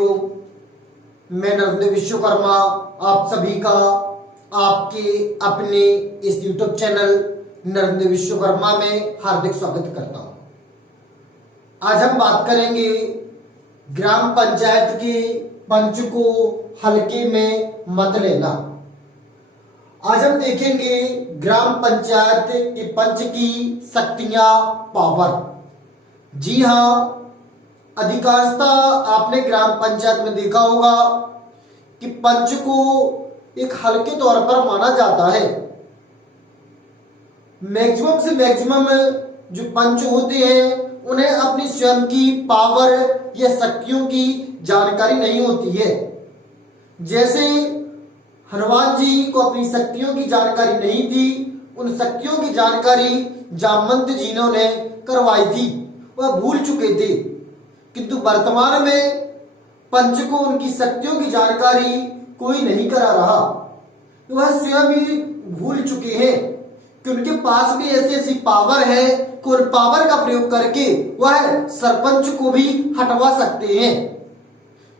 तो मैं नरेंद्र विश्वकर्मा आप सभी का आपके अपने इस YouTube चैनल नरेंद्र विश्वकर्मा में हार्दिक स्वागत करता हूं। आज हम बात करेंगे ग्राम पंचायत के पंच को हल्के में मत लेना। आज हम देखेंगे ग्राम पंचायत के पंच की शक्तियां, पावर। जी हां, अधिकांशतः आपने ग्राम पंचायत में देखा होगा कि पंच को एक हल्के तौर पर माना जाता है। मैक्सिमम से मैक्सिमम जो पंच होते हैं उन्हें अपनी स्वयं की पावर या शक्तियों की जानकारी नहीं होती है। जैसे हनुमान जी को अपनी शक्तियों की जानकारी नहीं थी, उन शक्तियों की जानकारी जामवंत जी ने करवाई थी, वह भूल चुके थे। किंतु वर्तमान में पंच को उनकी शक्तियों की जानकारी कोई नहीं करा रहा, वह स्वयं ही भूल चुके हैं कि उनके पास भी ऐसी ऐसी पावर है कि उन पावर का प्रयोग करके वह सरपंच को भी हटवा सकते हैं।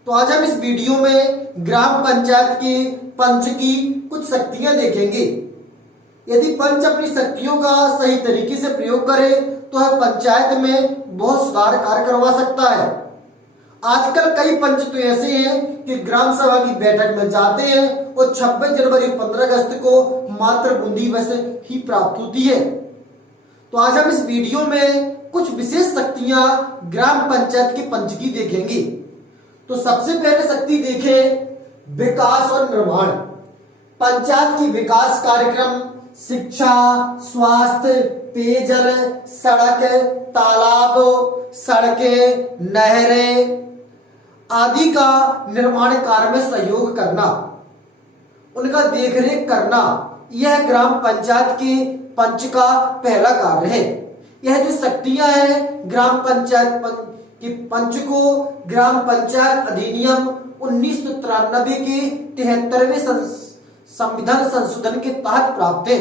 तो आज हम इस वीडियो में ग्राम पंचायत के पंच की कुछ शक्तियां देखेंगे। यदि पंच अपनी शक्तियों का सही तरीके से प्रयोग करे तो वह पंचायत में बहुत सुधार कार्य करवा सकता है। आजकल कई पंच तो ऐसे हैं कि ग्राम सभा की बैठक में जाते हैं और 26 जनवरी 15 अगस्त को मात्र बूंदी बस ही प्राप्त होती है। तो आज हम इस वीडियो में कुछ विशेष शक्तियां ग्राम पंचायत के पंच की देखेंगे। तो सबसे पहले शक्ति देखें, विकास और निर्माण। पंचायत की विकास कार्यक्रम शिक्षा, स्वास्थ्य, पेयजल, सड़क, तालाब, सड़कें, नहरें आदि का निर्माण कार्य में सहयोग करना, उनका देखरेख करना, यह ग्राम पंचायत के पंच का पहला कार्य है। यह जो शक्तियां हैं ग्राम पंचायत के पंच को ग्राम पंचायत अधिनियम 1993 के 73वें संविधान संशोधन के तहत प्राप्त है।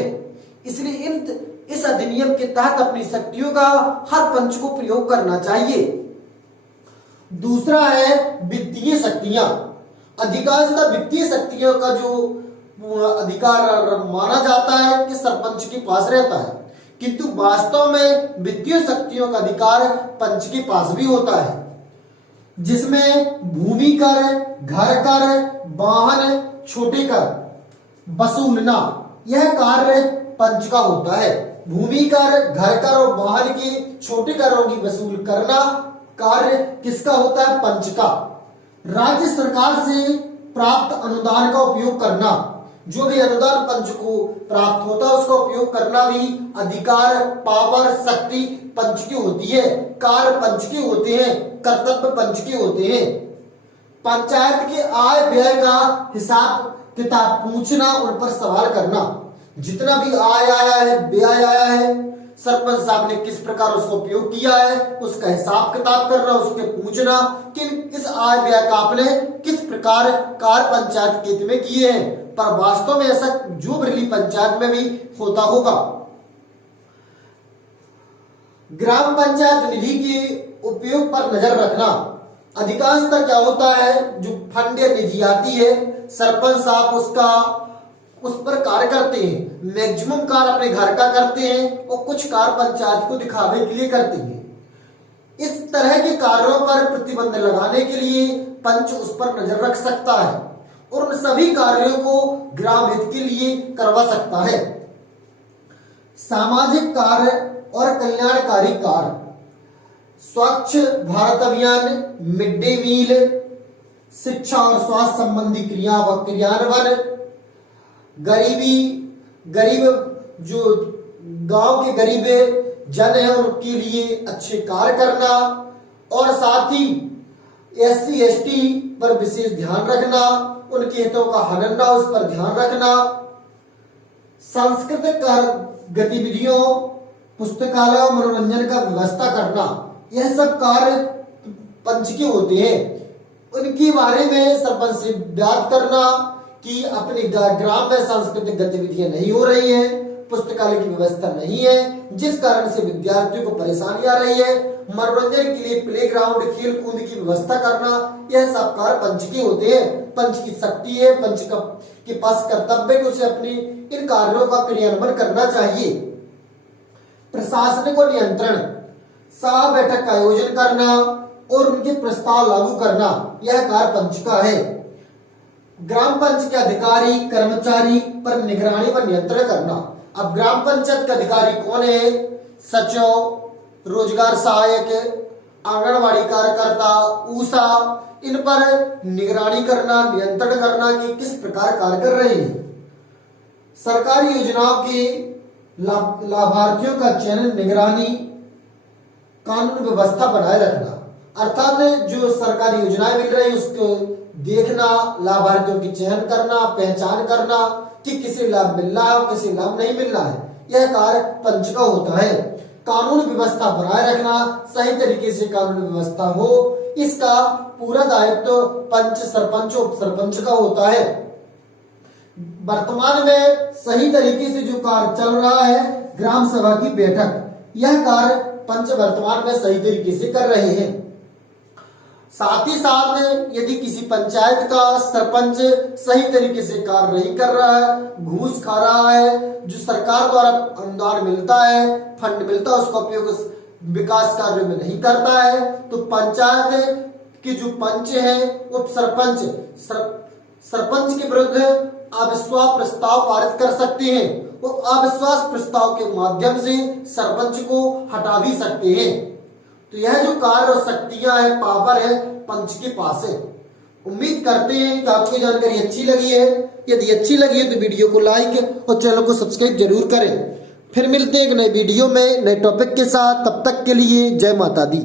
इसलिए इस अधिनियम के तहत अपनी शक्तियों का हर पंच को प्रयोग करना चाहिए। दूसरा है वित्तीय शक्तियां। अधिकांशतः वित्तीय शक्तियों का जो अधिकार माना जाता है कि सरपंच के पास रहता है, किंतु वास्तव में वित्तीय शक्तियों का अधिकार पंच के पास भी होता है, जिसमें भूमि कर, घर कर, वाहन, छोटे कर वसूलना, यह कार्य पंच का होता है। भूमि कर, घर कर और वाहन के छोटे करों की वसूल करना कार्य किसका होता है? पंच का। राज्य सरकार से प्राप्त अनुदान का उपयोग करना, जो भी अनुदान पंच को प्राप्त होता है उसका उपयोग करना भी अधिकार, पावर, शक्ति पंच की होती है। कार्य पंच के होते हैं, कर्तव्य पंच के होते हैं। पंचायत के आय व्यय का हिसाब किताब पूछना, उन पर सवाल करना, जितना भी आय आया है, व्यय आया है, सरपंच साहब ने किस प्रकार उसका उपयोग किया है, उसका हिसाब किताब करना, उसके पूछना कि इस आय व्यय का आपने किस प्रकार कार्य पंचायत के हित में किए हैं। पर वास्तव में ऐसा जो बरेली पंचायत में भी होता होगा। ग्राम पंचायत निधि के उपयोग पर नजर रखना। अधिकांशतः क्या होता है, जो फंड या निधि आती है, सरपंच साहब उस पर कार्य करते हैं। मैक्सिमम कार्य अपने घर का करते हैं और कुछ कार्य पंचायत को दिखावे के लिए करते हैं। इस तरह के कार्यों पर प्रतिबंध लगाने के लिए पंच उस पर नजर रख सकता है और उन सभी कार्यों को ग्राम हित के लिए करवा सकता है। सामाजिक कार्य और कल्याणकारी कार्य, स्वच्छ भारत अभियान, मिड डे मील, शिक्षा और स्वास्थ्य संबंधी क्रिया व क्रियान्वयन, गरीब जो गांव के गरीब जन है उनके लिए अच्छे कार्य करना, और साथ ही SC ST पर विशेष ध्यान रखना, उनके हितों का हनन ना उस पर ध्यान रखना, सांस्कृतिक गतिविधियों, पुस्तकालय और मनोरंजन का व्यवस्था करना, यह सब कार्य पंच के होते हैं। उनके बारे में सरपंच से बात करना कि अपने ग्राम में सांस्कृतिक गतिविधियां नहीं हो रही हैं, पुस्तकालय की व्यवस्था नहीं है, जिस कारण से विद्यार्थियों को परेशानी आ रही है, मनोरंजन के लिए प्ले ग्राउंड, खेल कूद की व्यवस्था करना, यह सब कार्य पंच के होते हैं। पंच की शक्ति है, पंच के पास कर्तव्य है कि उसे अपनी इन कार्यों का क्रियान्वयन करना चाहिए। प्रशासन को नियंत्रण, सभा बैठक का आयोजन करना और उनके प्रस्ताव लागू करना, यह कार्य पंच का है। ग्राम पंच के अधिकारी कर्मचारी पर निगरानी व नियंत्रण करना। अब ग्राम पंचायत के अधिकारी कौन है? सचिव, रोजगार सहायक, आंगनवाड़ी कार्यकर्ता, ऊषा, इन पर निगरानी करना, नियंत्रण करना कि किस प्रकार कार्य कर रहे हैं। सरकारी योजनाओं के लाभार्थियों का चयन, निगरानी, कानून व्यवस्था बनाए रखना, अर्थात जो सरकारी योजनाएं मिल रही है उसको देखना, लाभार्थियों की चयन करना, पहचान करना कि किसे लाभ मिल रहा है और किसे लाभ नहीं मिल रहा है, यह कार्य पंच का होता है। कानून व्यवस्था बनाए रखना, सही तरीके से कानून व्यवस्था हो, इसका पूरा दायित्व पंच, सरपंच, उप सरपंच का होता है। वर्तमान में सही तरीके से जो कार्य चल रहा है ग्राम सभा की बैठक, यह कार्य पंच वर्तमान में सही तरीके से कर रहे हैं। साथ ही साथ यदि किसी पंचायत का सरपंच सही तरीके से कार्य नहीं कर रहा है, घूस खा रहा है, जो सरकार द्वारा अनुदान मिलता है, फंड मिलता है, उसका उपयोग विकास कार्यों में नहीं करता है, तो पंचायत के जो पंच है, उप सरपंच सरपंच के विरुद्ध अविश्वास प्रस्ताव पारित कर सकते हैं। वो अविश्वास प्रस्ताव के माध्यम से सरपंच को हटा भी सकते हैं। तो यह जो कार्य और शक्तियां है, पावर है, पंच के पास है। उम्मीद करते हैं कि आपको जानकारी अच्छी लगी है। यदि अच्छी लगी है तो वीडियो को लाइक और चैनल को सब्सक्राइब जरूर करें। फिर मिलते हैं एक नए वीडियो में नए टॉपिक के साथ। तब तक के लिए जय माता दी।